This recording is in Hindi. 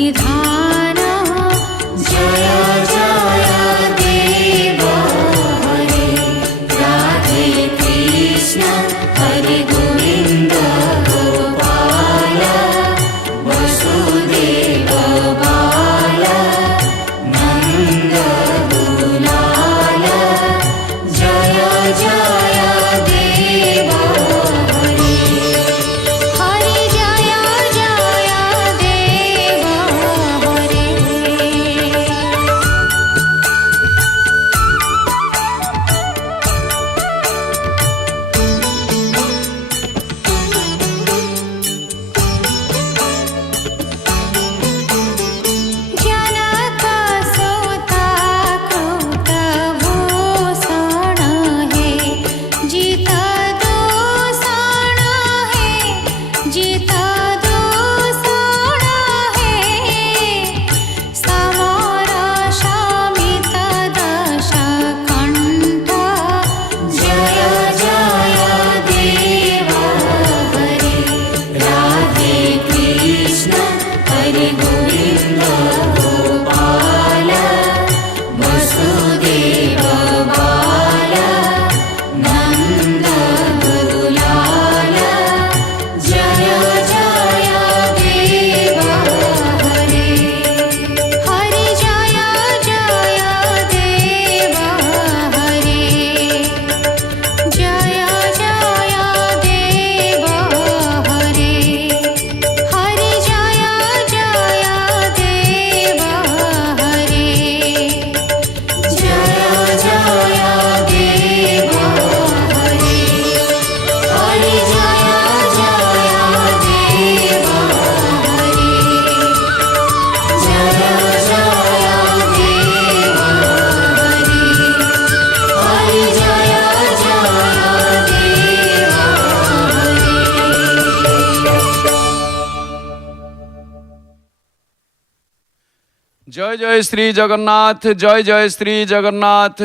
निधान जय जय देव हरे राधे कृष्ण हरे गोविंद गोपाल वसुदेव बाल नंद दुलाल जय जय देव हरे हरे जय जय देव हरे जनक सुता कृत भूषण है जित दूषण है जित दूषण है समर शमित दश कंठ जय जय देव हरे राधे कृष्ण हरे गोविंद गोपाल वसुदेव बाल नंद दुलाल जय जय देव हरे हरे जय जय देव हरे जय जय देव हरे हरे जय जय देव हरे जय जय देव हरे हरे जय जय देव हरे जय जय देव हरे हरे जय जय देव हरे जय जय श्री जगन्नाथ, जय जय श्री जगन्नाथ।